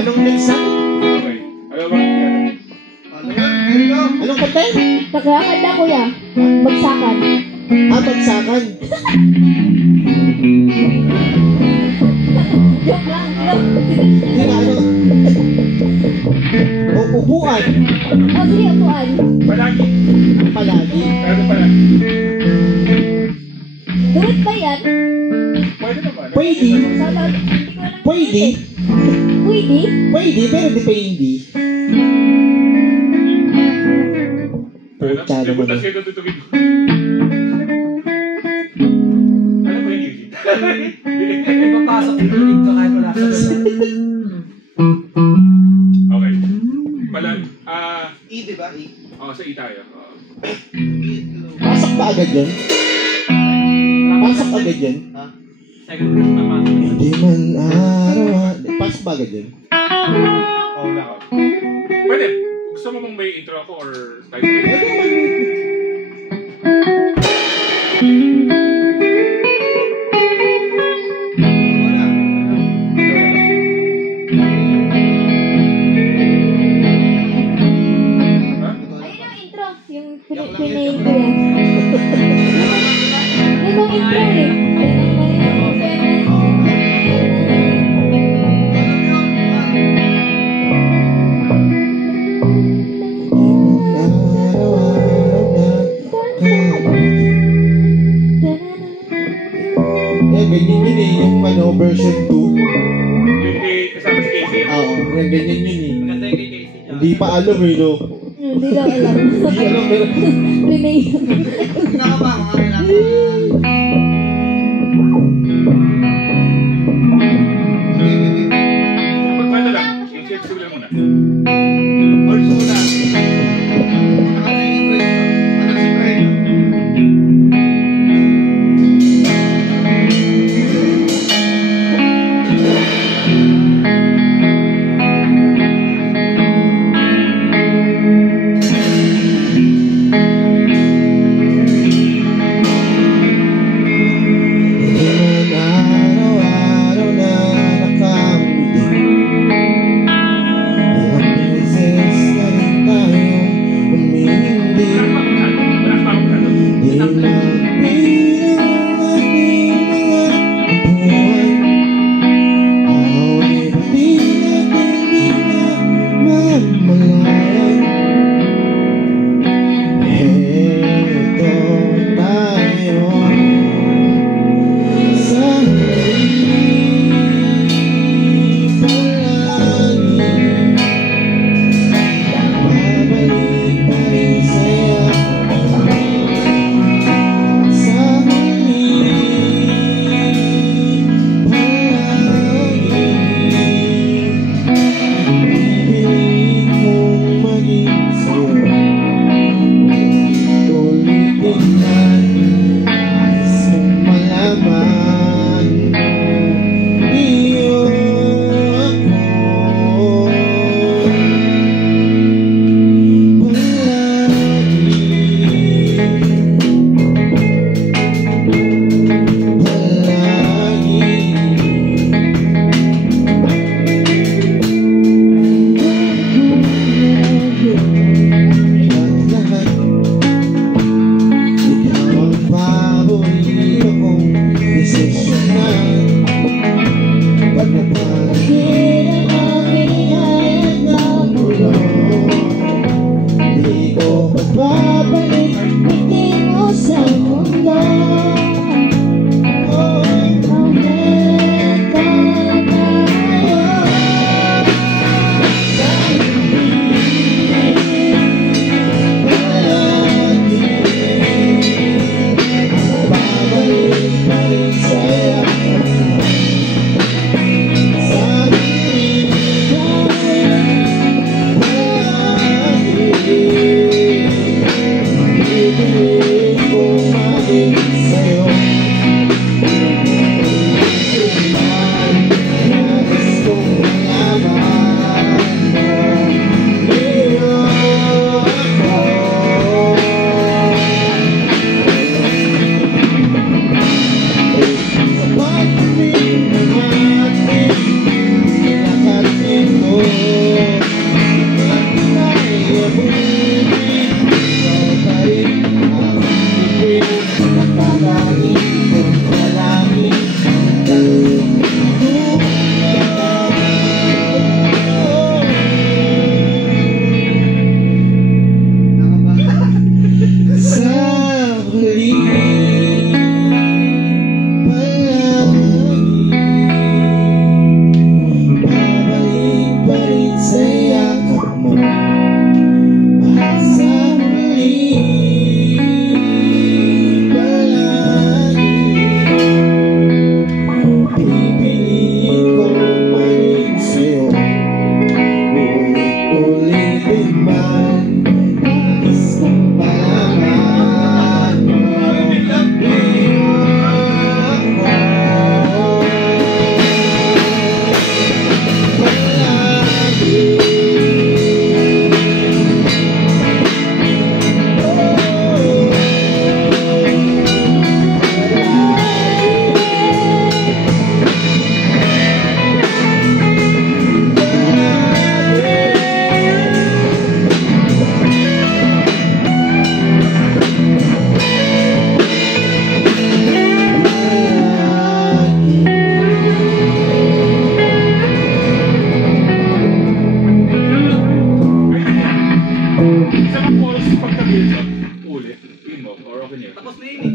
Anong next na? Okay. Alam mo, yan. Anong kanta? Nakakanda kuya. Bagsakan. Bagsakan. Joke lang. Hindi na ano. O, upuan. O, sige, upuan. Palagi. Palagi. Pero palagi. Duit ba yan? Pwede naman. Pwede. Pwede. Pwede? Pwede, pero depende. Pucha naman. Butas kayo tutugin. Ano ba yun, Eugene? May papasok dito dito kahit wala ka. Okay. E, diba? E? Oo, sa E tayo. Pasok ba agad yun? Pasok agad yun? Ha? Second verse na pasok. Hindi man araw. Pasok ba agad yun? Oo, na ako. Pwede. Gusto mo mong may intro ako or tayo sa Pwede naman. Ayun yung intro. Yung pinayin ko yan. Yun yung intro eh. Ganyan yun eh, yung ano, version 2. Yung kasama si Casey. Oo, ganyan yun eh. Maganda yung kay Casey dyan. Hindi pa alam eh, no? Hindi daw alam. Hindi alam, pero... Pinayin. Nakaba, mga kailangan. Pagkwento lang. Yung sexy lang muna. Verse muna. Nakarinig ko yun. Ano si Fred?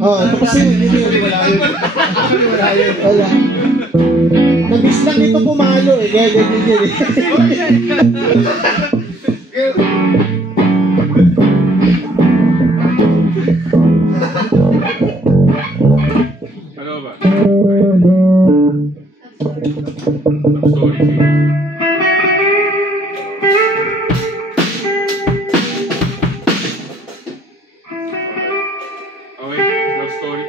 Oo, tapos yun. Wala yun. Wala yun. Wala. Nabis lang ito pumalo eh. Kaya ganyan yun eh. Ano ba? Story. Okay, love story.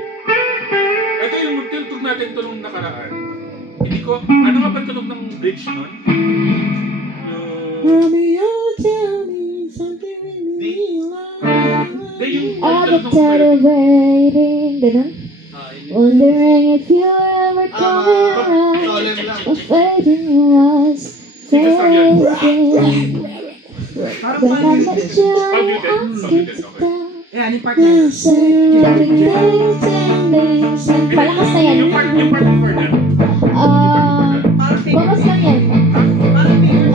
Ito yung tugtog natin ito nung nakaraan. Hindi ko, ano nga ba tunog ng bridge nun? Romeo, tell me something really Hindi, yung All tunog the ng tired bridge. of waiting, ganun. Wondering if you ever coming around. Solemn lang. Was waiting was fading. Parang When I paano met you, I Pag-muted, asked you pag-muted, to okay. come. yan, yung part na yun. Palakas na yan. Yung part before that. Parang Chorus lang yan. Parang figure.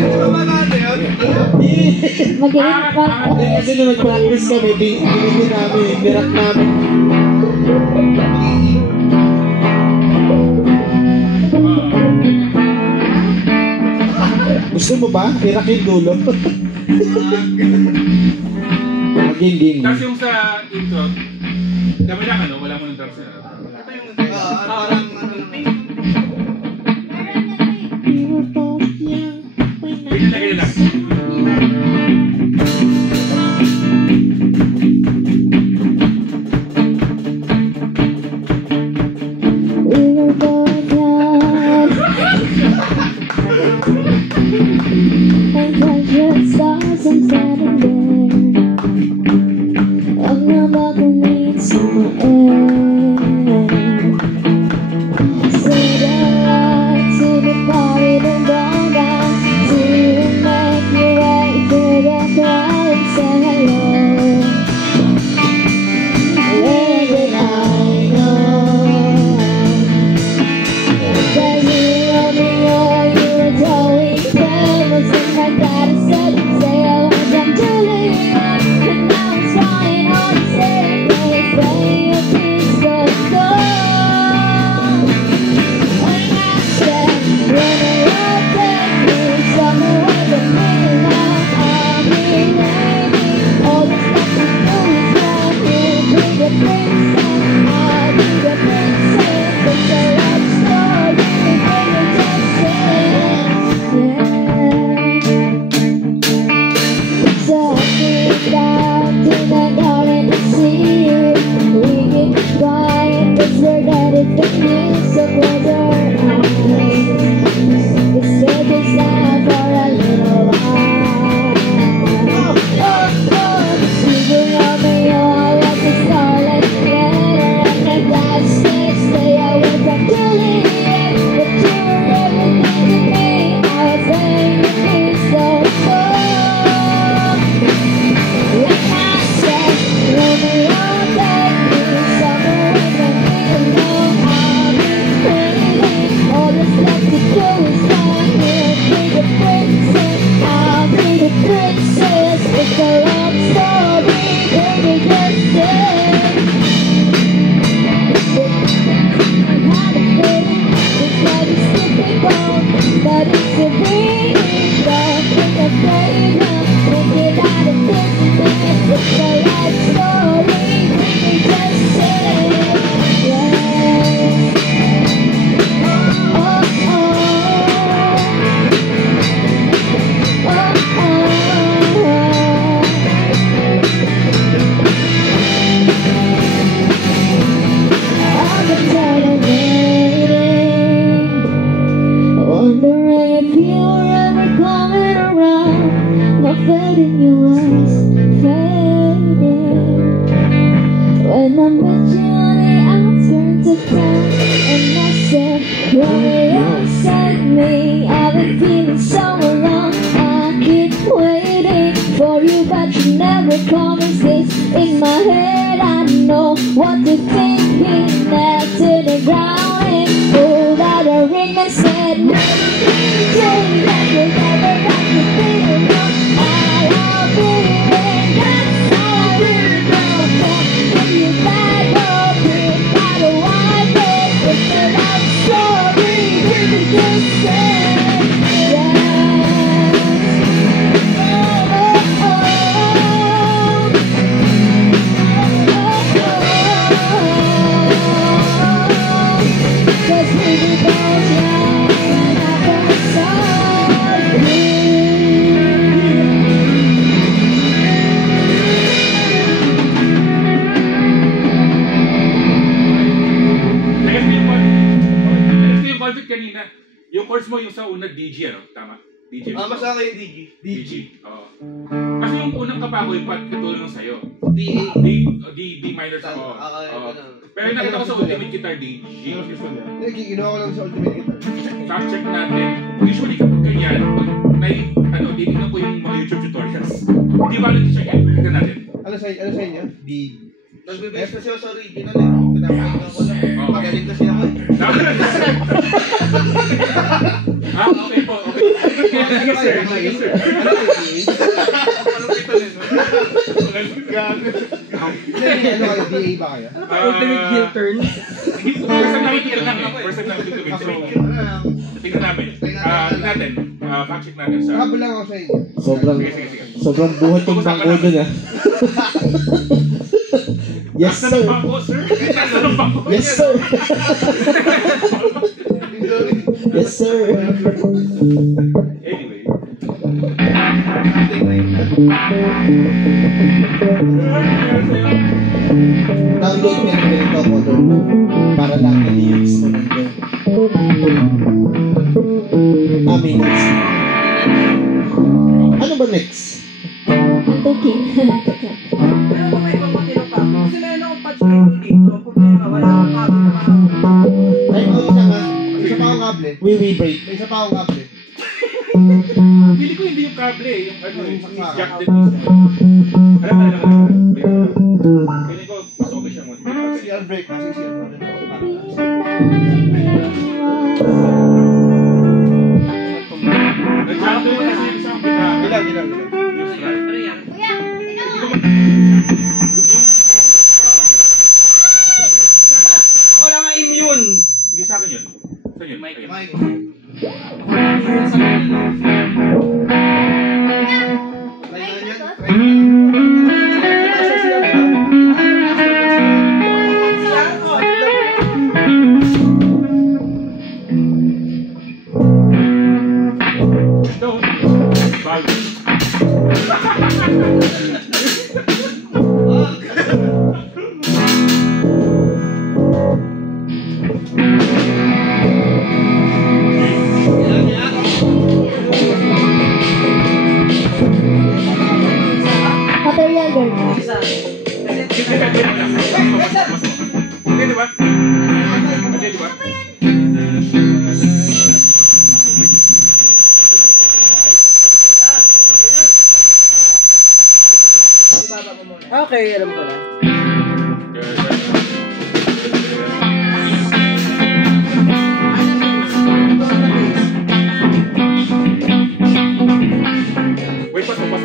Ano ba ano yun? Magaling pa. Kasi nung nag-practice kami, binigyan namin, nirak namin. Gusto mo ba? Irak yung dulo. Maging-ging. Tapos yung sa intro, dami lang ano, wala mo ng drums na. Ito yung parang ano naman. Pinalagay na lang. We were both young and precious stars and standing there. Ang nama ko meets my air. Say the lights to the party don't go down. To make me wait for the crowd and say hello. Little did I know that you were me or you were totally famous. And I gotta say I wasn't Juliet, and now I'm trying on the same place. Say your kiss goes gone. When I said, when I love that you, somewhere with me now, I'll be waiting. All the stuff you do is wrong. You'll be the princess, I'll be the princess. It's a love story, baby, just say yeah. So I sit down to the garden to see you. We get quiet, cause we're ready for news. So close your eyes. It's safe inside for a little while. You will love me, all like the starlight glitter. And I gotta stay away from Juliet. But you were everything to me. I was saying you feel so cold. When I said, Romeo, take me somewhere with me alone, I'll be waiting. All that's left to do is find you. Be the princess, I'll be the princess. It's a love story, baby, just say. Had a feeling it's like it's difficult, but it's a dream. Don't think I'm afraid now. Take it out of business. It's a love story, baby, just say yeah. Oh, oh. Oh, oh. I've been tired of waiting, wondering if you were ever coming around. My faith in you was fading. When I met you on the outskirts of town, and I said, Romeo, save me. I've been feeling so alone. I keep waiting for you, but you never promised this. In my head, I know what you're thinking next. yung sa una DG, ano? Tama? DJ. Mas ako yung DG. DG. Oo. Kasi yung unang kapakoy, katulong sa'yo. DA. D minor sa ako. Oo. Pero yung nakita ko sa Ultimate Guitar DG. Ginawa ko lang sa Ultimate Guitar. Fact check natin. Usually kapag ganyan, may, titignan ko yung mga YouTube tutorials. Hindi valid siya yan. Tignan natin. Ano sa inyo? D. Nagbe-best kasi ako sa original eh. Pinapakinggan ko lang. Magaling kasi ako eh. Okay po. Okay. Sige sir. Sige sir. Malupit ulit. Ano kayo? DA ba kayo? Ano ba ultimate heel turn? First time namin tignan namin. First time namin tignan. Tignan namin. Tignan natin. Fact check natin sa... Habol lang ako sa inyo. Sige. Sobrang buhat yung bangko dun ah. Yes Nasa sir. ng bangko, sir? Nasa ng bangko? Yes sir. Yes sir. Anyway. Download ka na ganito Coder para lang yung lyrics mo nandun. Minutes. Ano ba next? Okay. Pero kung may papakilo pa, kasi meron akong patch cable dito. Problema, wala akong cable na Time out siya nga. May isa pa akong kable. We break. May isa pa akong kable. Pili ko hindi yung kable eh. Yung Yung jack din mismo. Alam. Pili ko, mas okay siya mo. CR break. Kasi CR break. Nag-jack din kasi yung isang kita. Ilan. Ano yan? Wala nga immune. Sige sa akin yun. Saan yun? Mike. Ayun. Mike. Don't. Bago. Material girl. Isa. Kasi Hindi, di ba? Hindi, di ba? ibaba mo muna. Okay, alam ko na. Wait, pas mo.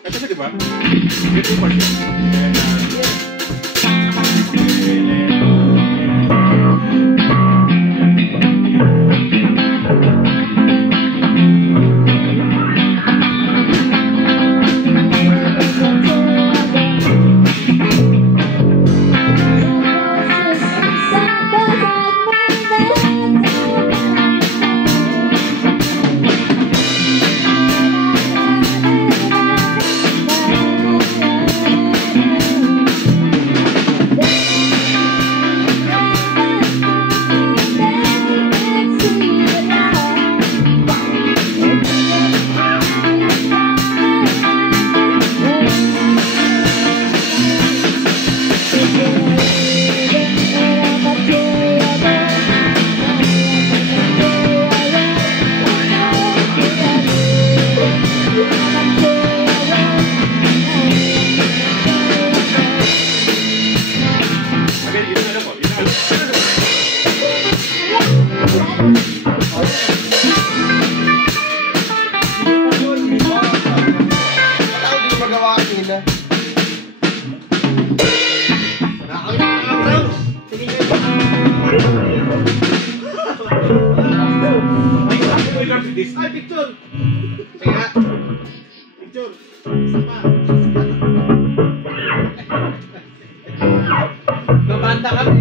Ito siya, di ba? Ito yung part yun. Ay, picture! Sige nga. Picture. Sama. Babanta kami.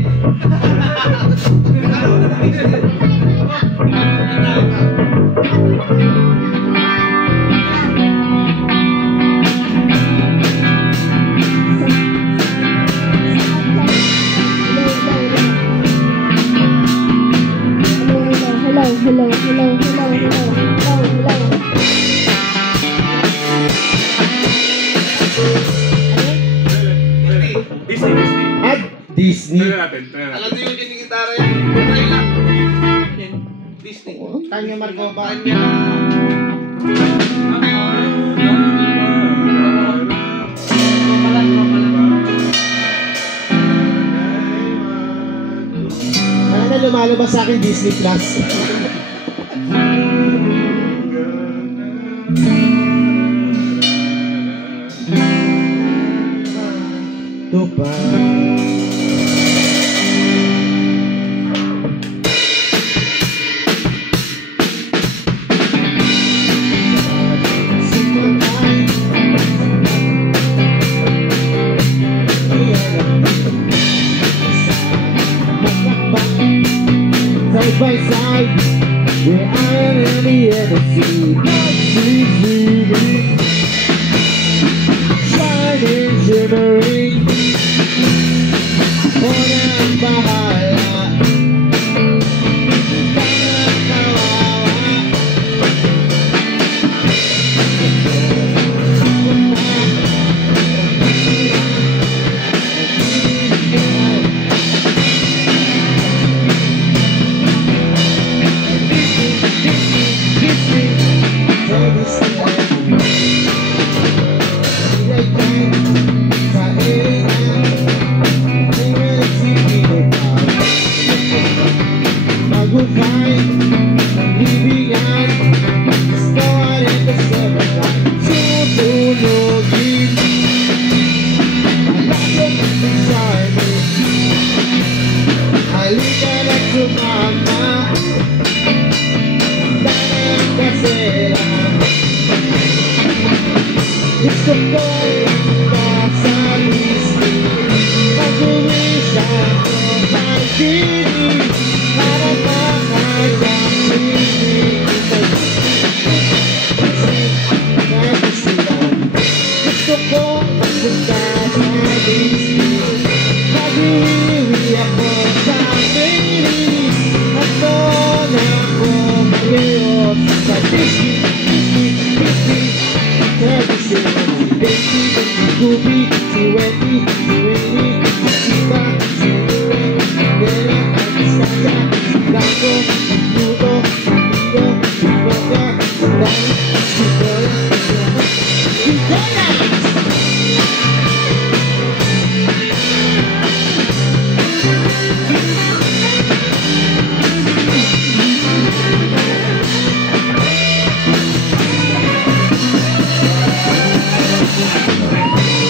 Disney. At Disney. Try natin. Alam niyo yung ginigitara yan. Try lang. Disney. Kanya Marco ba? Kanya. Ano na lumalabas sa akin Disney Plus? Tupa. Side by side, we're iron in the sea. Shining, shimmering, unang bahala. Parang kawawa. Halika na sumama, tanang kasera. Gusto ko lang sa listi, mag-uwis ako ng sini, para makakasini. Gusto ko magpunta sa Disney, mag-uwi ako sa Mary, at doon ako mag-iot sa Disney, Goofy, si Wendy, si Winnie, si Siba, si Lula, Dela, Anastasia, si Blanco, si Pluto, si Nico, si Mocha, si Dani, si Dora, si Dora!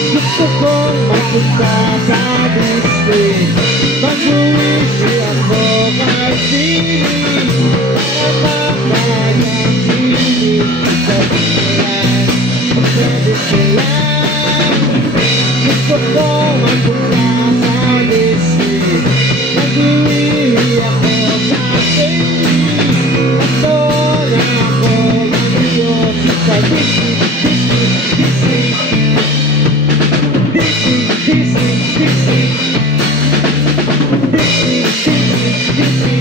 Gusto kong magpunta sa Disney, mag-uwis ako kay Sini, para makakasini sa Disneyland, sa Disneyland. Gusto kong magpunta sa Disney, mag-uwi ako sa Sini, at doon ako mag-iot sa Disney, Disney, Disney. Disney, Disney, Disney, Disney, Disney.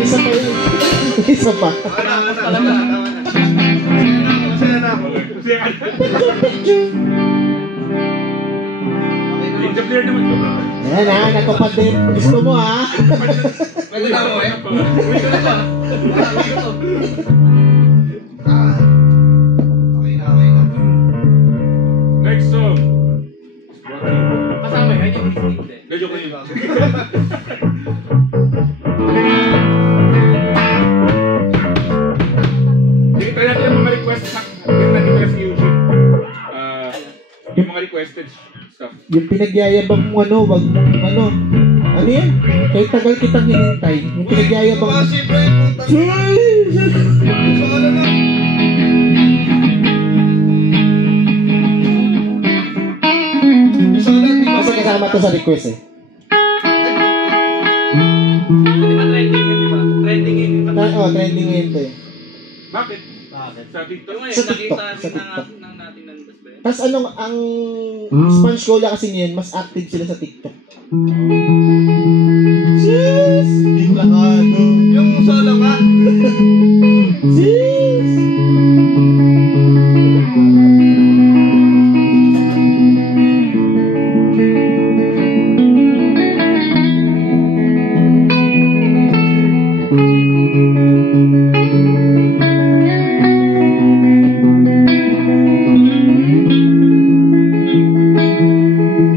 Isa pa yun. Isa pa. Tama na. Masaya na ako. Ninja player naman to. Ayan ha, natupad din. Gusto mo ha? Pwede na mo eh. Okay na. Next song. Kasama yan yung Disney. Medyo ko yun. Sige, try natin yung mga request. Yung nandito si Eugene. Yung mga requested stuff. Yung pinagyayabang mo wag mong ano yan? Kahit tagal kitang hinintay. Yung pinagyayabang mo. Siyempre, putang. So, ano na? Kasi kasama to sa request eh. Di ba trending yun, di ba? Trending yun. Trending ngayon to eh. Bakit? Bakit? Sa TikTok. Yung Sa TikTok, nakita sa rin TikTok. ng natin ng ba yun? Tapos ang Sponge Cola kasi niyan, mas active sila sa TikTok. Di plakado. Yung solo nga. Sis!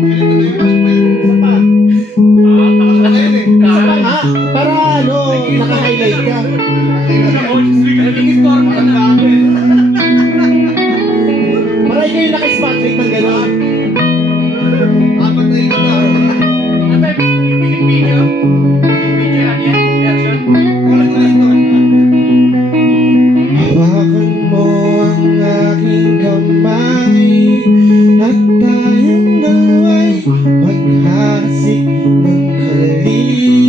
Ganito na yung pasok na yun. Isa pa. Nakasok na yun eh. Isa pa nga. Para ano, naka-highlight ka. Naging store ka na. Para ikaw yung naka-spotlight ng gano'n. Apat na ikot na. Ano ba yung music video? Music video yan version? Wala na ito. Hawakan mo ang aking kamay at tayong dalawa'y maghasik ng kaligayahan.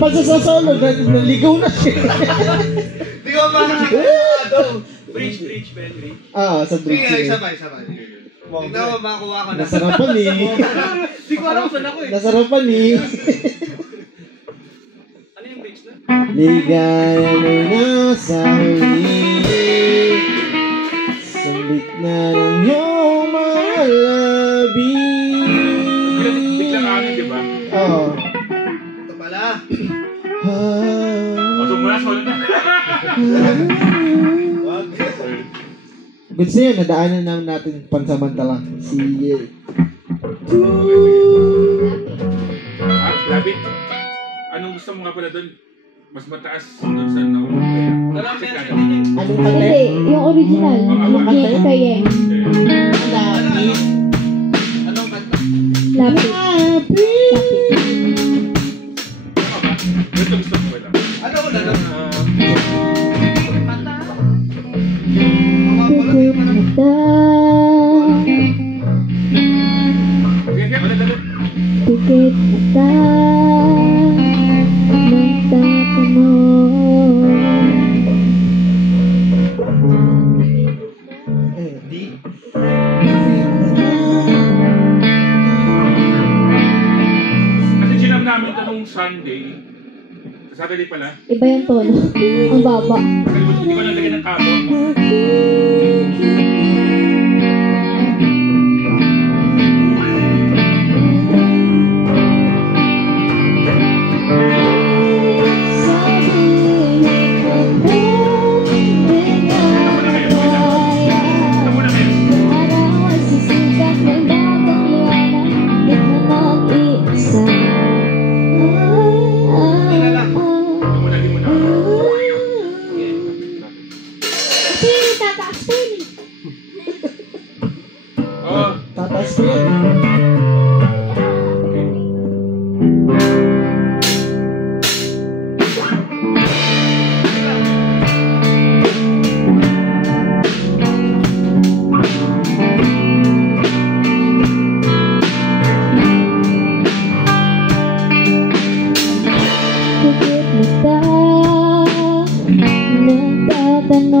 pa siya sa solo, naligaw na siya. Di ko makakita. Bridge, Ben, bridge. Sa Sige, bridge. isa pa. Tignan mo, makuha ko na. Nasarapan eh. Di ko alam saan ako eh. Nasarapan eh. Ano yung bridge na? Ligaya na nasa huli. Sambit na ng iyong mga labi. Biglang ano, di ba? Oo. Ito pala. O, sumula, solo na. Wag. Gusto yun, nadaanan naman natin pansamantala. Si Lapit. Anong gusto mo nga pala doon? Mas mataas doon sa Parang meron din yung... anong Hindi, kante? yung original. Yung kay Yeng. Anong kanta? Lapit. Ito gusto mo pala. Ano ko na lang? Pikit mata. Sige, ulit. Pikit mata. Di? Kasi sinam namin ito nung Sunday. Saturday pala. Iba yung tono. Ang baba. Hindi ko nalagyan ng kabo. Tataas ko yan. Pikit mata.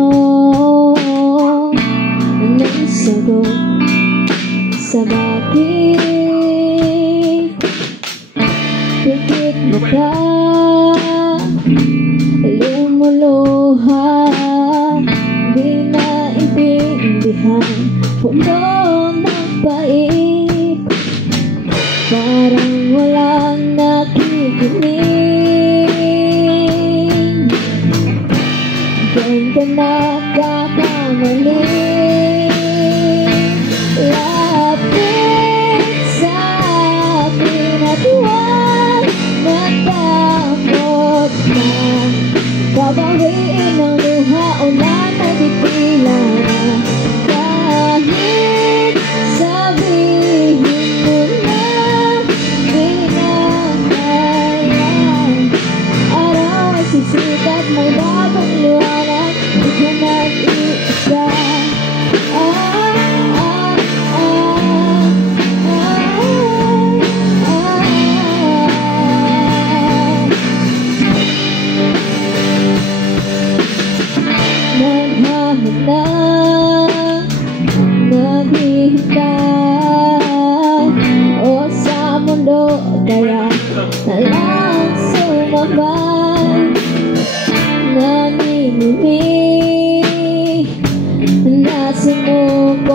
Nagtatanong ng sagot sa bakit. Pikit mata. Lumuluha. Di naintindihan. Puno ng pait. Parang walang nakikinig. Diyan ka nagkakamali. Lapit sa akin at huwag natakot na babawiin ang luha o natagitilan. Kahit sabihin mo na di na kaya. Araw ay sisikat, may bagong liwanag. Di ka nag-iisa. Naghahanap, naghihintay, o sa mundo kaya nalang sumabay. Naninimi na sumuko.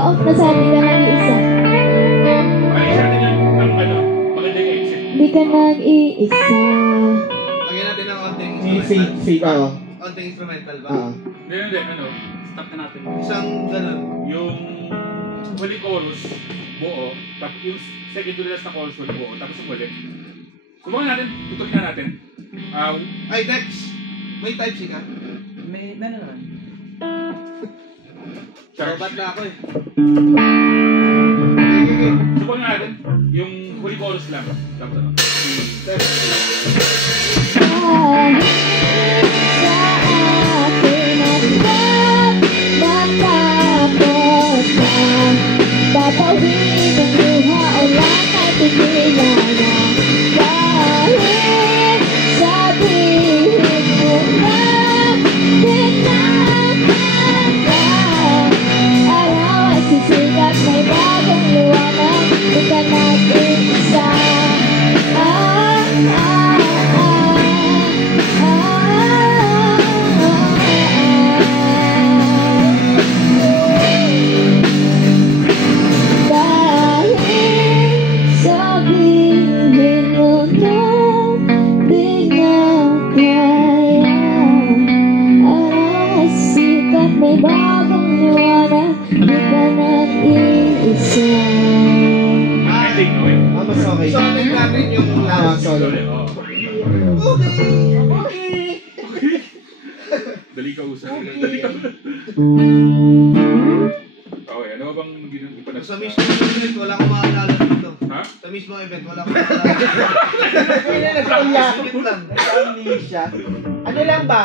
Mag-off na sa atin ka nag-iisa. Alis natin yung magandang exit. Di ka nag-iisa. Lagyan natin ng konting Fade, oo. konting instrumental ba? Oo. Hindi, stop na natin. Isang ganun. Yung huli chorus, buo, tapos yung second to the last na chorus, buo, tapos yung huli. Subukan natin, tutuloy na natin. Ay, Dex! May type C ka? May naman. Sobat na ako eh. Subukan natin, yung huli chorus lang. Tapos ano? Papawid ang luha o lakay tigilan na dahil sabihin mo na pinakaka araw ay sisikat may bagong liwanag di ka nag-iisa may bagong liwanag, di ka nag-iisa. Ending, okay? Mas okay. So, tingnan natin yung last. Solo. Oo. Okay! Dali ka usap. Dali ka. Okay, ano bang ginagawa? Sa mismong event, wala akong maalala dito. Ha? Sa mismong event, wala akong maalala. Saglit lang. Amnesia. Ano lang ba?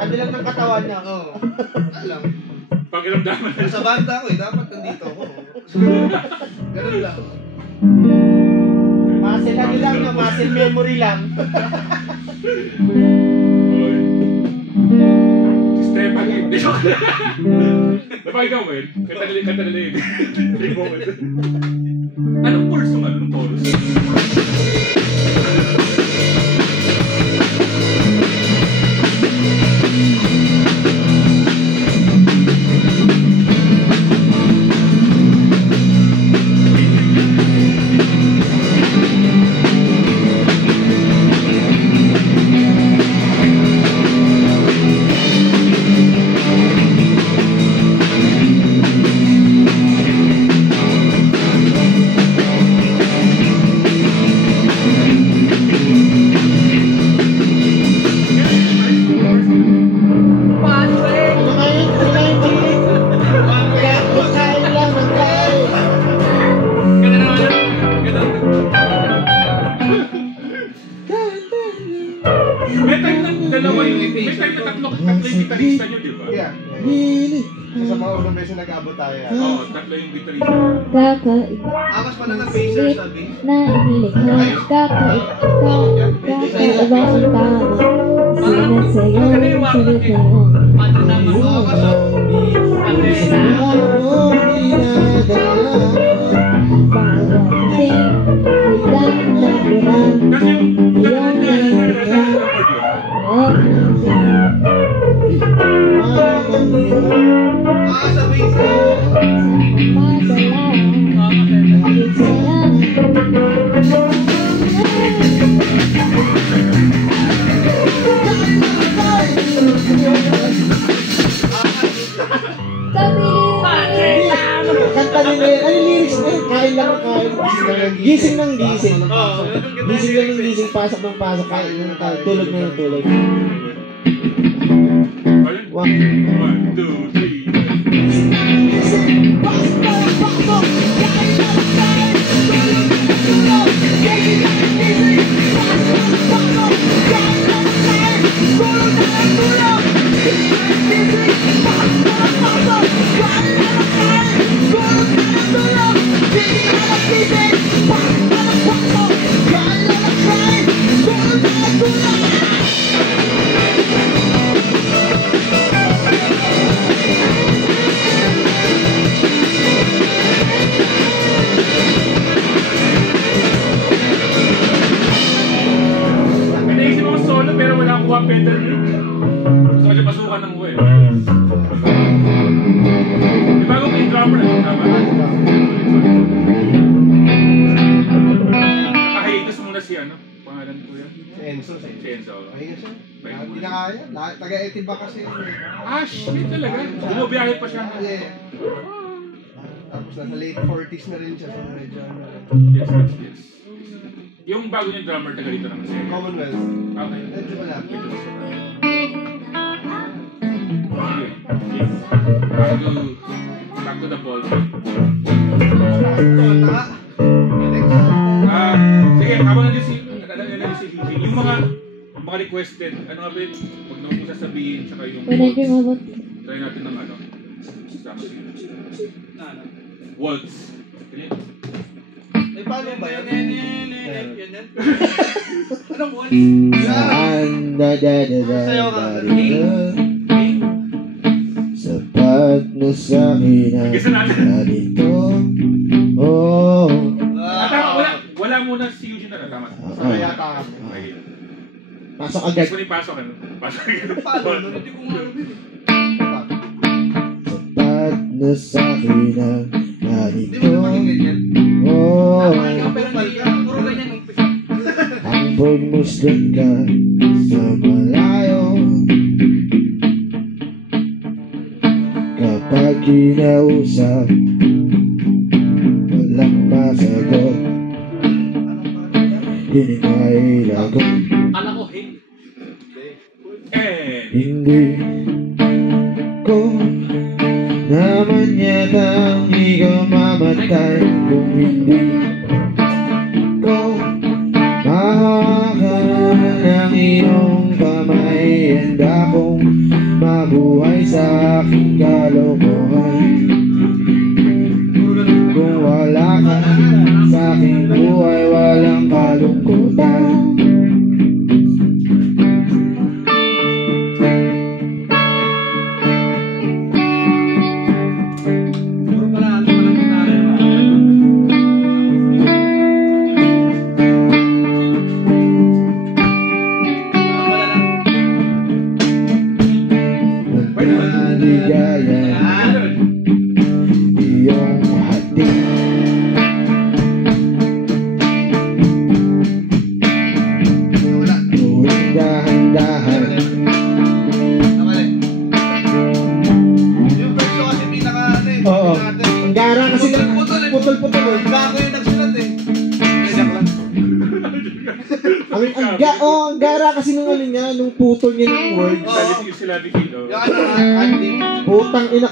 Ano lang ng katawan niya? Oo. Alam. Pakiramdaman. Sa banda ako eh, dapat nandito ako. Ganun lang. Muscle ano lang na, muscle memory lang. Okay. Si Stephanie. Napakita mo yun? Kanta nila yun. Anong pulse naman ng chorus? Gitarista nyo, di ba? Yeah. Sa mga unang beses nag-abot tayo. Oo, tatlo yung gitarista. Kakaiba Akas pa na ng phaser sabi. na inilikha kakaiba ang tao sinasayaw sa litrayan Akas ah. parating biglang nagurang Kasi yung iyong nagurang Sa phaser. Kanta nila yun. Ano yung lyrics na yun? Kain lang ang kain. Gising ng gising. Gising lang ng gising. Pasok ng pasok. Kain ng kain. Tulog na ng tulog. Ayun. 1, 2, 3. Naisip ako solo pero wala akong pedal. Gusto ko siya pasukan ng buhay. Di ba kung may drummer? Tama? Nakahigas muna si ano? Pangalan ko yan? Si Enzo. Si Enzo. Kaya siya. Hindi na kaya. Taga-etib ba kasi? Ah, shit talaga. Bumabiyahe pa siya. Yeah. Tapos nasa late 40s na rin siya. So medyo ano. Yes. Yung bago niyang drummer taga dito naman siya. Commonwealth. Okay. Medyo malapit. Medyo mas marami. Back to the ball. Sige, habang nandiyan si DJ, yung mga requested, ano nga ba yun? Huwag na kong sasabihin, tsaka yung When I dream about you. try natin ng ano. Waltz. Eh, paano ba yan? Anong one? Saan Sayaw ka. Sapat na sa'kin ang Gisa natin. ganito. Oh. Wala muna si Eugene na tama. Kaya yata kami. Okay. Pasok agad. Gusto ko pasok ano? Pasok agad. Paano? Hindi ko nga alam. Sapat na sa'kin ang Hindi mo na ganito. pakinggan yan. Oh. Nakakaligaw pero hindi. Puro ganyan nung umpisa. Ang pagmusdan ka sa malayo. Kapag kinausap, walang masagot. Hiningay lagot. Kala ko, hey. Hindi ko naman yatang ikaw mamatay kung hindi ko mahakaman ng iyong kamay. Handa kong mabuhay sa aking kalokohan. Kung wala ka sa aking buhay, walang kalungkutan. Puro pala ano palang gitara yun. Wala lang. Maligaya iyong hati. Wala. Tuwing dahan-dahan Namali. Yung verso kasi pinaka ano eh. Oo. natin. Ang gara kasi ng Putol-putol eh. putol-putol eh. Gago yung nagsulat eh. Joke lang. Ang gara kasi nung ano niya, nung putol niya ng words. Sabi ko sila Kilo. Yung ano, adlib. Putang ina.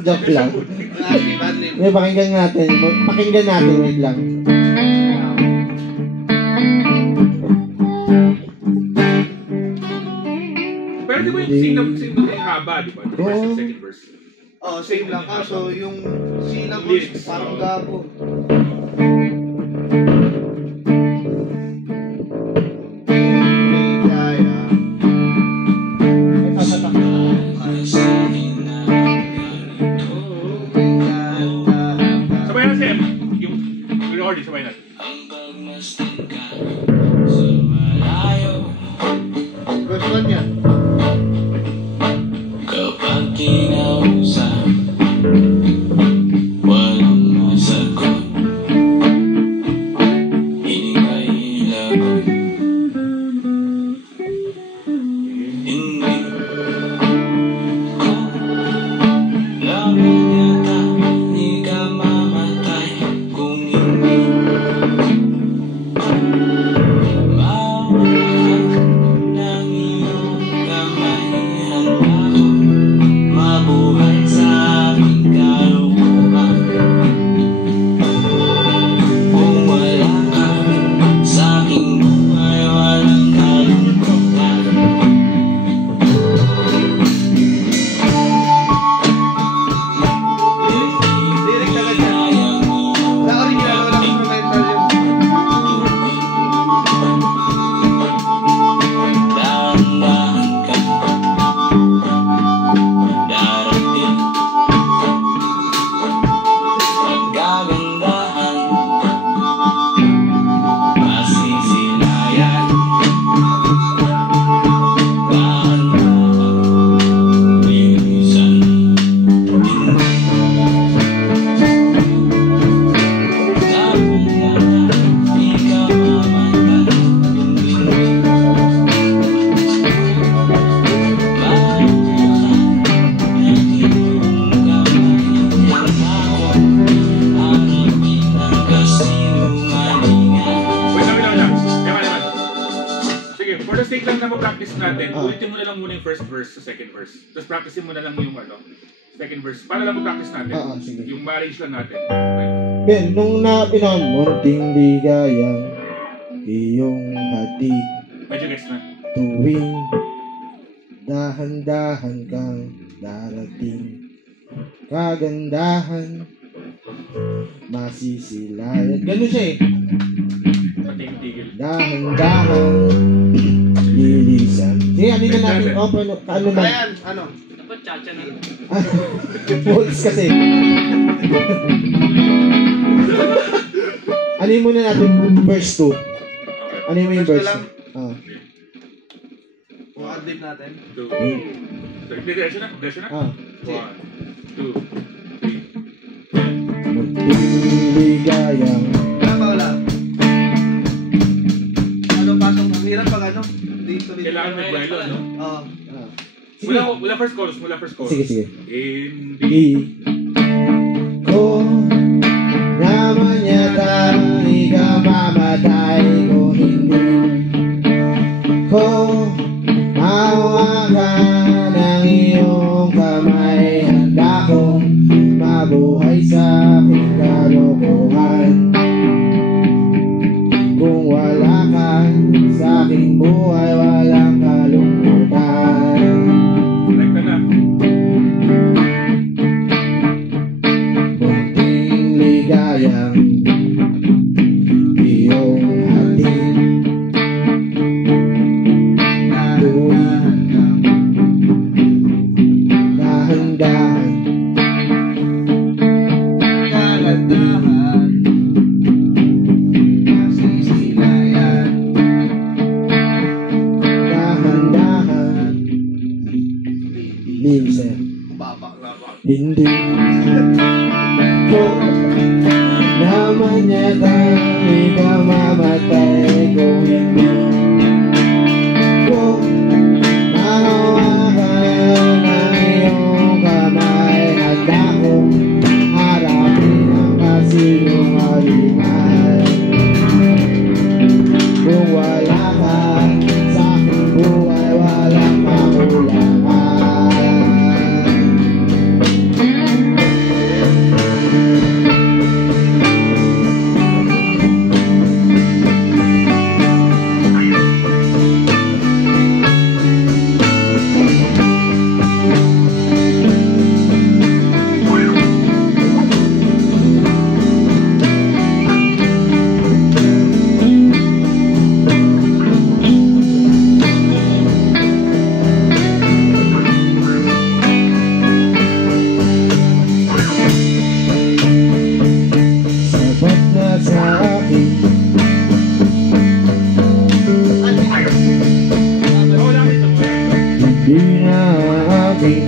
Joke lang. Adlib. May pakinggan natin. Pakinggan natin, wait lang. Pero di ba yung sing na yung haba, di ba? First and second verse. Oh, same lang. Kaso yung syllables Lyrics, parang oo. gago. Ligaya. Sabay na siya. Yung recording, sabay na. Verse 1 yan. Kapag kinausap, walang masagot. practice natin, Ah. ulitin mo na lang muna yung first verse sa second verse. Tapos practicein mo na lang yung second verse. Para lang mag-practice natin. Sige. Yung ma-arrange lang natin. Okay? Ben, nung munting ligayang iyong hatid Medyo gets na. tuwing dahan-dahan kang darating. Kagandahan, masisilayan. Ganun siya eh. Pati yung tigil. Dahan-dahan, lilisan. Sige, ano na natin? Ano man? Ayan, ano? Dapat chacha na. Balls kasi. Ano yung muna natin? Verse 2. Ano yung Verse verse 2 lang? 2? Ah. Kung ad-lib natin. 2. Diretso na? Diretso na? 1, 2, 3. Munting ligayang Wala ba, wala? Ano, pasok? Ang hirap pag ano? Dito, dito. Kailangan may buwelo, no? Oo. Sige. Mula first chorus. Sige. Hindi. Ko naman yata ikaw mamatay kung hindi ko hawakan ang iyong kamay. Handa kong mabuhay sa aking kalokohan. Kung wala ka sa aking buhay, walang kalungkutan. Like na. Munting ligayang iyong hatid tuwing dahan-dahan Kagandahan, masisilayan. dahan-dahan lilisan. Baba. Hindi ko naman yata ikaw mamatay kung hindi ko mahawakan ang iyong kamay. Handa kong harapin ang kasinungalingan. Kung wala ka sa aking buhay, walang kakulangan. Sapat na sa akin Wala dito. hindi na akin.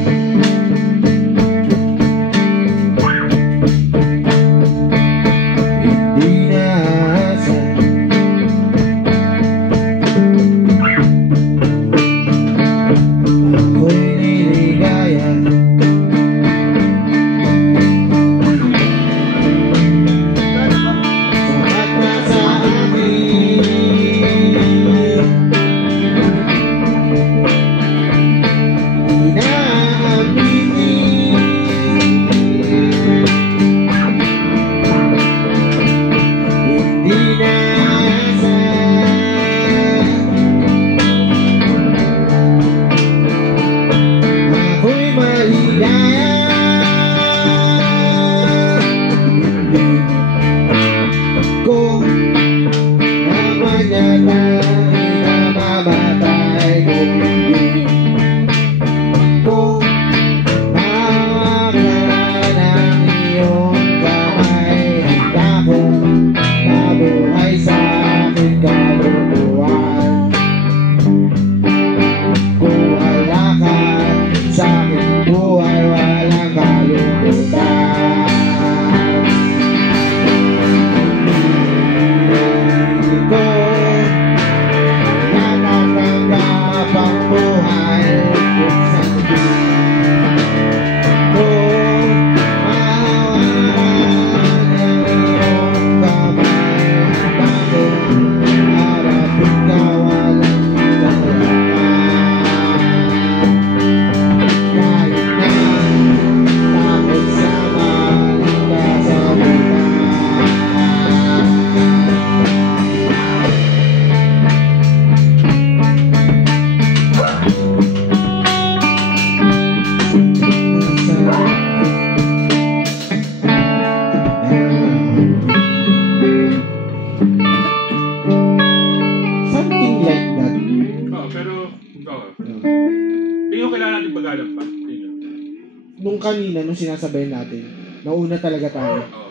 Hindi na asa. Ako'y niligaya. Sapat na sa akin. Di na kailangan natin bagalan pa? Yun. Nung kanina, nung sinasabayan natin, nauna talaga tayo. Oo.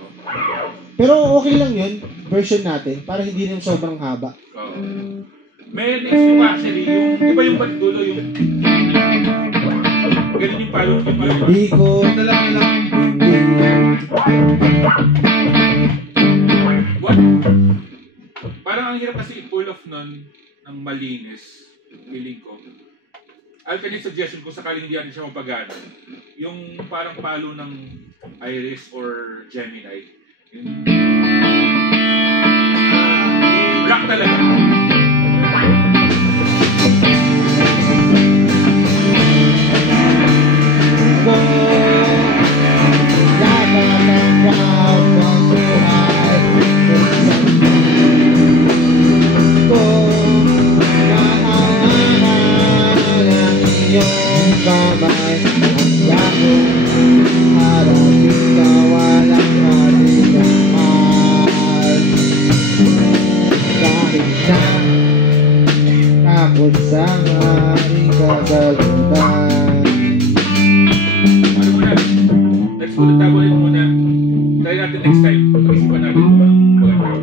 Pero okay lang yun, version natin, para hindi rin sobrang haba. Oo. May next yung actually, yung, di ba yung dulo, yung ganun yung palo, yung palo. Hindi ko, Ito lang yun lang. What? Parang ang hirap kasi i-pull off nun ng malinis, feeling ko. Alternate suggestion kung sakaling hindi natin siya mapagana, yung parang palo ng Iris or Gemini. Yung black talaga. ko, nakatanggap ng buhay. Ko, nahangahan ang iyong kamay. Handa kong harapin ka walang katigahan. Kahit na takot sa aking kagalutan. Ano muna? Let's ulit tabuhin muna. Try natin next time. Pag-isipan natin kung anong maganda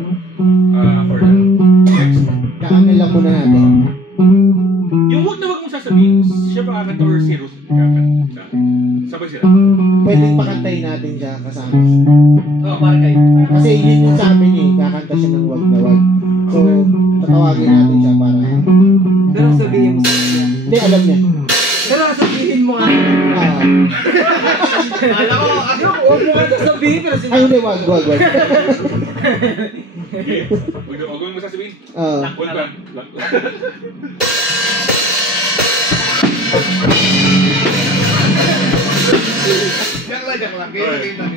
for that. Next. Kaano lang muna natin. Yung wag na wag mong sasabihin, siya ba kakanta or si Rose kakanta? Sabay sila. Pwedeng pakantayin natin siya kasama. Oo, parang kayo. Kasi yun yung sabi niya, kakanta siya ng wag na wag. So, tatawagin natin siya para... Pero sabihin mo sa kanya. Hindi, alam niya. Pero sabihin mo nga. Kala ko, Huwag mo nga sabihin, pero Ay, hindi, wag. Huwag mo sasabihin. Wag ba? Diyak lang. Game lang.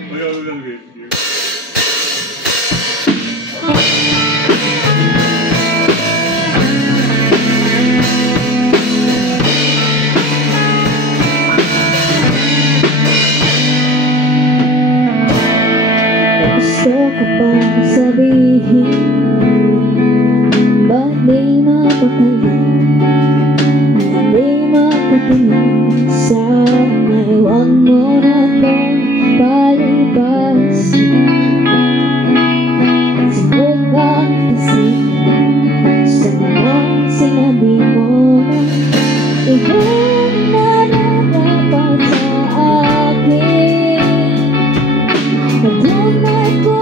Gusto ko pang sabihin, ba't di mapapalit? Di mapapalit. Sana'y huwag mo na itong palipasin. Subukan kasi sa mga sinabi mo na ibang nararapat sa akin. Natunay ko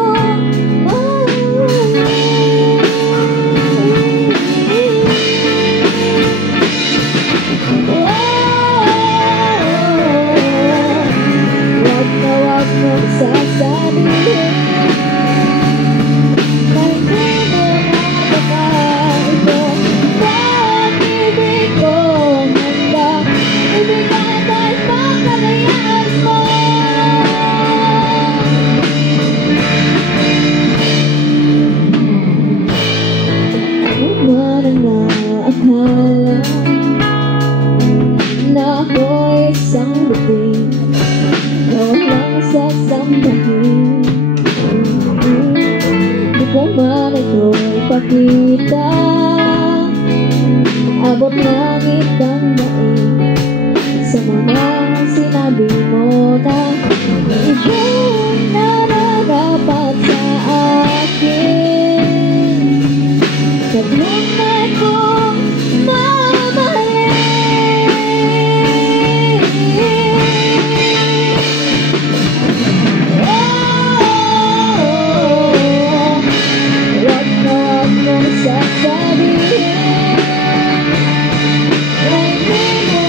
wag na wag mong sasabihin na hindi mo nakakaito. Pag-ibig ko handa ibigay kahit pagkalayaan mo. Umarang na akala na ako'y isang bituin, walang sasambahin. Di ko man ito'y pakita, abot langit ang daig sa mga sinabi mo na ibang nararapat sa akin. Taglunay kong mamahalin. Wag na wag mong sasabihin na hindi mo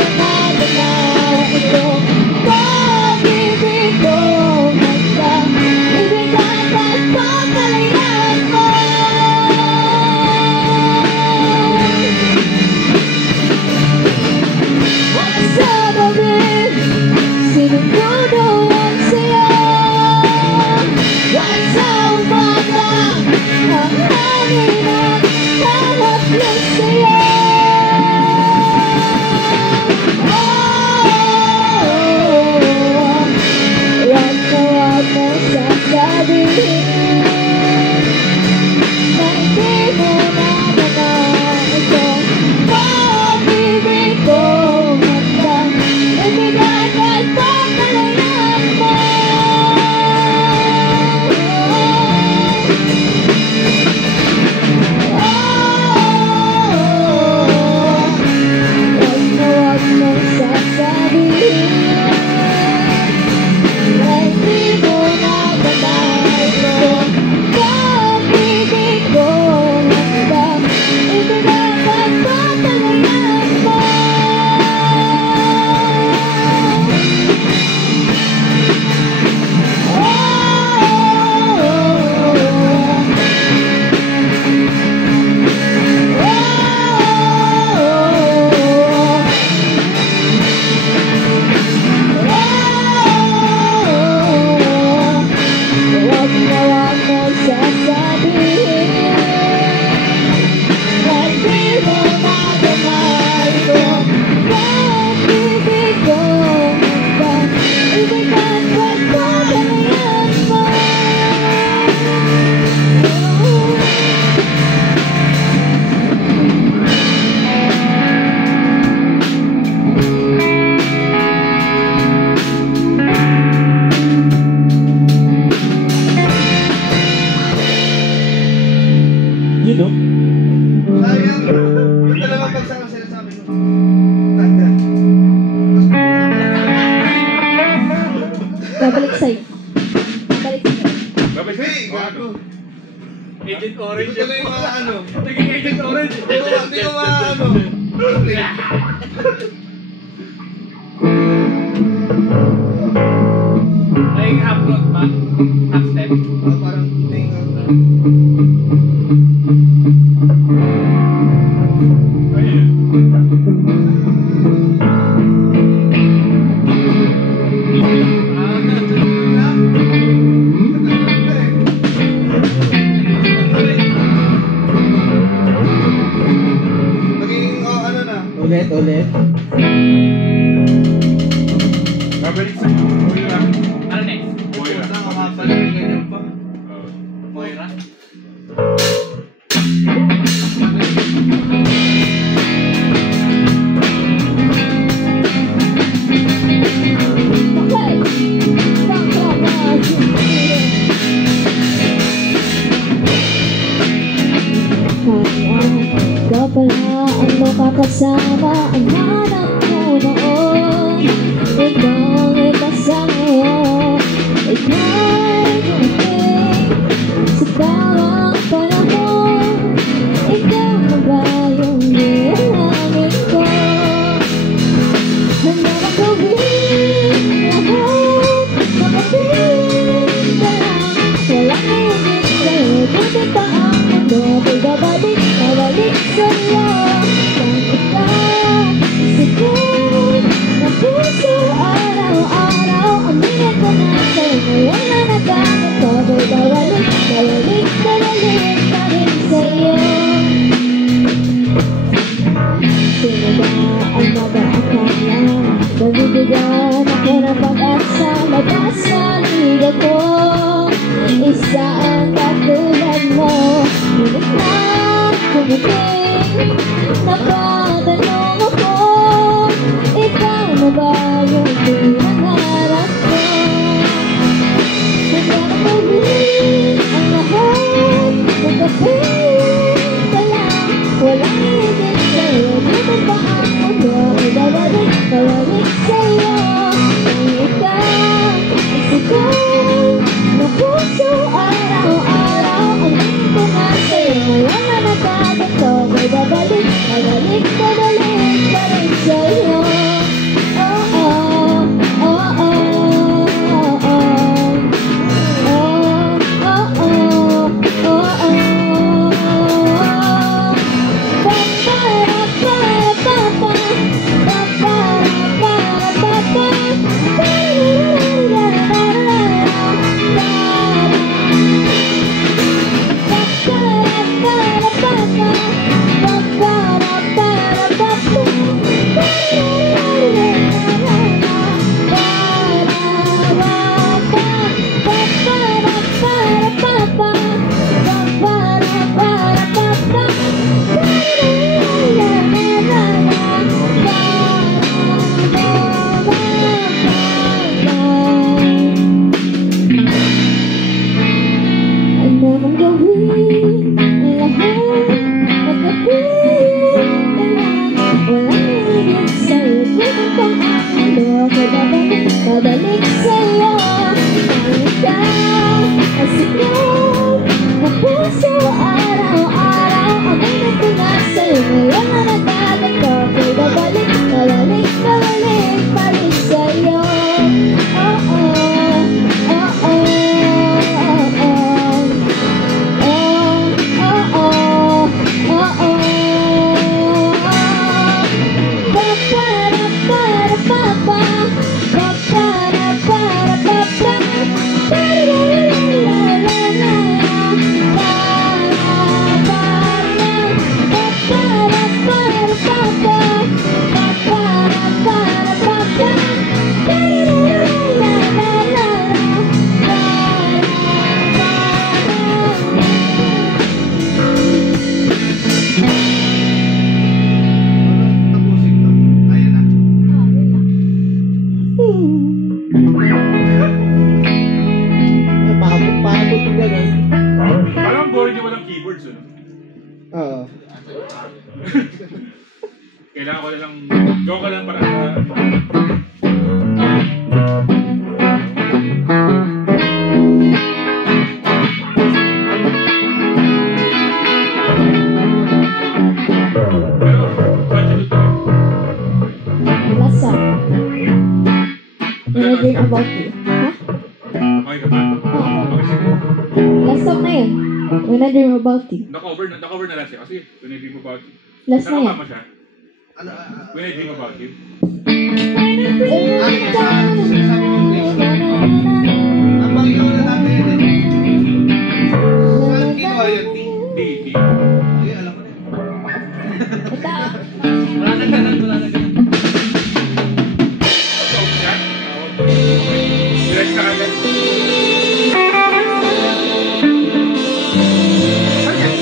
sa'yo. Balik sa'yo. Babay Hey, sa'yo. gago. Agent Orange. Ito na yung mga ano. Naging Agent Orange. Hindi ko mga ano. Naging half note ba? Half step. Parang ting. Ayun. Naging, ano na. Ulit. Babalik sa'yo. Moira. Ano next? Moira. Nakakapala, may ganyan pa. Oo. Moira? Okay. Ikaw pala ang makakasama ang hanap ko noon. Ibang iba sa ngayon. Ika'y dumating sa tamang panahon. Ikaw na ba yung nilalangin ko? Handa kang gawin lahat, makapiling ka lang. Walang higit sa'yo, buti pa ang mundo ko'y babalik sa'yo. Bakit ka siguro na puso araw-araw? Aminin ko na sa'yo, ngayon na nagamit ko ko'y babalik pa rin sa'yo. Sino ba ang mag-aakala? Nabibigyan ako ng pag-asa, labas sa liga ko. Isa ang katulad mo, ngunit na kumating. Napatanong ako, ikaw na ba yung pinangarap ko? Handa na gawin ang lahat, magkapiling ka lang. Walang higit sa'yo, buti pa ang mundo ay babalik sa'yo. Kung ikaw ay sigaw na puso araw-araw, aminin ko na sa'yo, ngayon na nagkagad ko, may babalik pa rin sa'yo. Oh, oh, oh, oh, oh, oh. Babalik sa'yo, ang ikaw ay sigaw na puso araw-araw. Aminin ko na sa'yo, ngayon na nagkagad ko, ko'y babalik pa rin sa'yo. Oh, oh, oh, oh, oh, oh, oh, oh, oh, oh. Pagod yung gano'n. Parang boring yung walang keyboards, ano? Oo. Kailangan ko na lang, gawin ka lang para song. When I dream about you. Ha? Okay ka ba? Okay, sige. Last song na yun. When I dream about you. Na-cover na lang siya. Kasi, when I dream about you. Last na Nakama yan. mo siya? Ano? When I dream about you. Ang bangyaw na natin yun eh. Saan kinuha yun? Di. Ay, alam mo na yun. Ito. Wala nang ganun, wala nang ganun. Sound siya? Direct na agad. Ano ba yan?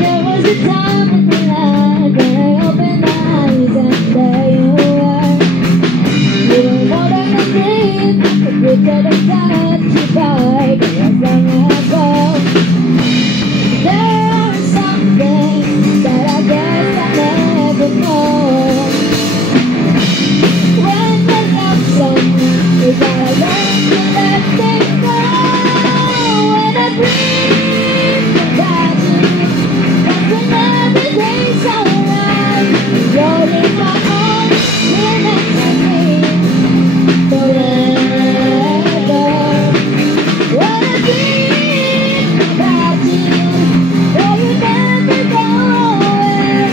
There was a time in my life when I opened my eyes and there you were. You were more than a dream, a picture that touched you by as long ago. There are some things that I guess I never know. When you love someone, you gotta learn to let them go. When I dream about you, when everything's alright, you're in my arms, you're next to me forever. When I dream about you, oh, you never go away.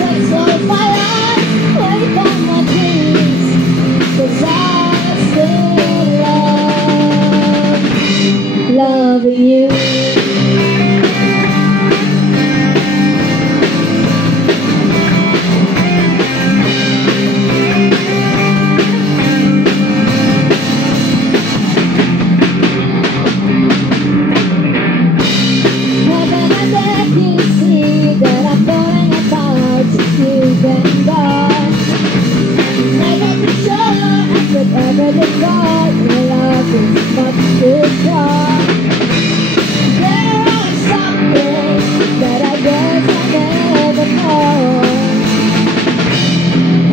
Just close my eyes, wake up my dreams, 'cause I still loving you. Heaven and earth, you see that I'm falling apart since you've been gone. Never be sure I could ever depart. Your love is much too strong. There are some things that I guess I never know.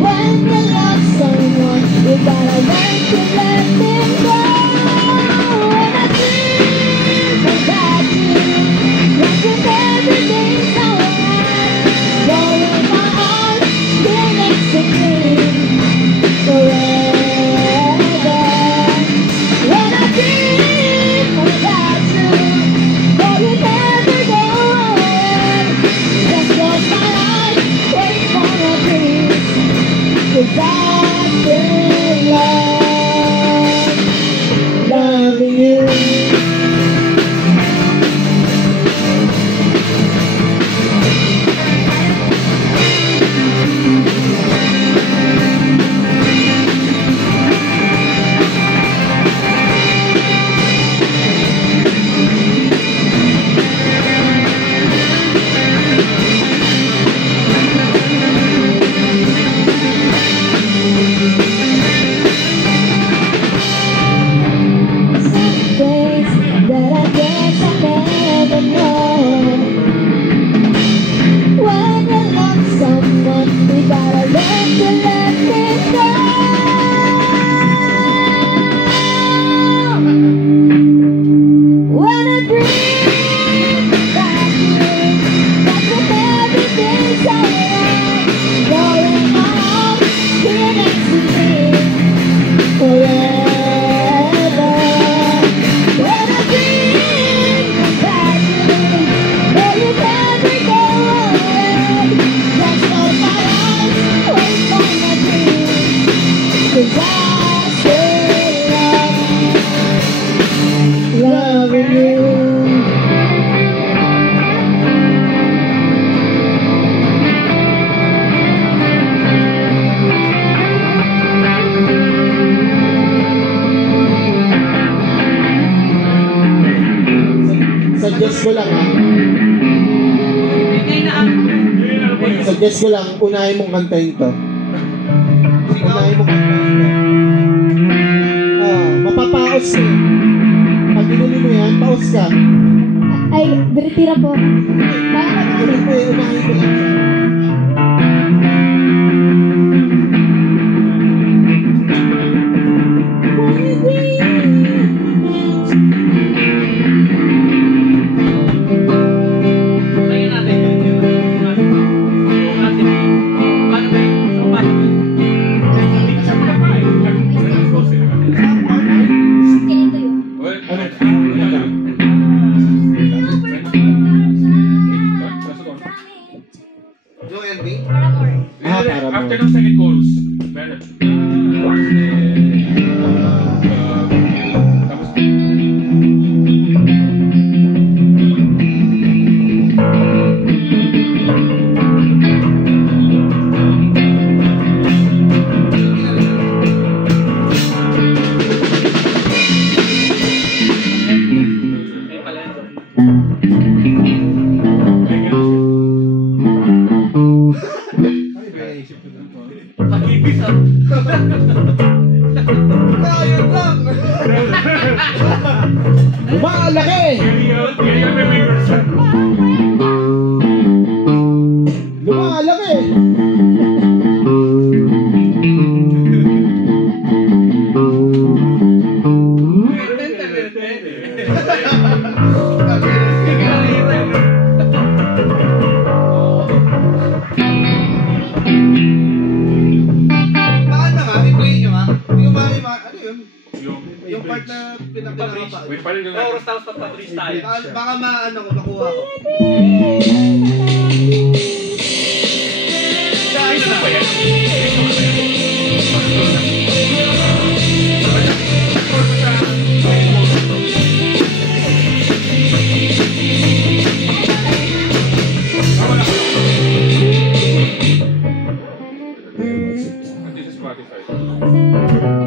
When you love someone, you gotta learn to let them go. When I dream about you, like if everything's alright, you're in my arms, you're next to me forever. When I dream about you, oh, you never go away. Just close my eyes, wait for your dreams, 'cause I still loving you. Suggest ko lang ha. Bigay na ako. Suggest ko lang, unahin mong kantahin to. Sigaw. Unahin mong kantahin to. Mapapaos ka. Pag inuli mo yan, paos ka. Ay, tira po. Kaya ko Ano po yung unahin ko lang siya. Tingnan natin yun. Paano ba yun? Paano ba yun? Hindi ko siya pinakain. Nag-expose sila kami. Ganito yun. Well, Ano? wala lang. Yung LB? Ah, para mo. After ng second chorus, meron. Tapos, Ayun pala yun. Pag-ibig ah. Ayun lang! Lumalaki! Lumalaki! Paano nga? I-play nyo nga? Yung ano yun? Yung part na pinapinaka pa. Wait, parin lang Chorus natin. tapos pa-bridge tayo. Baka maano ko, makuha ko. Ayos na ba yan? Ayos na ba yan? Nandito sa Spotify.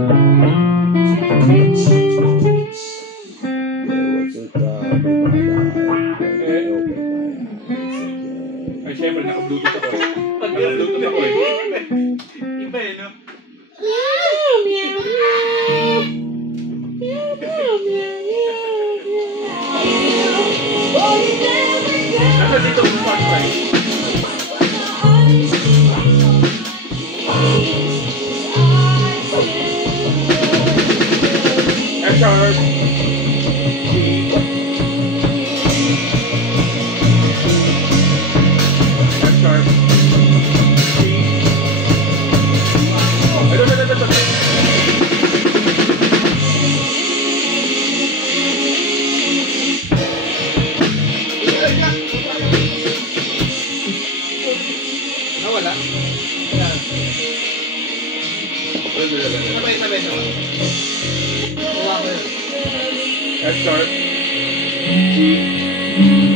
Ay, syempre, naka-bluetooth ako. Naka-bluetooth ako eh. Iba eh, no? Nasa dito sa Spotify. F-sharp. F-sharp. Ito. Nawala? Ayan. Sabay-sabay naman. Kuha ko yun. F-sharp. G.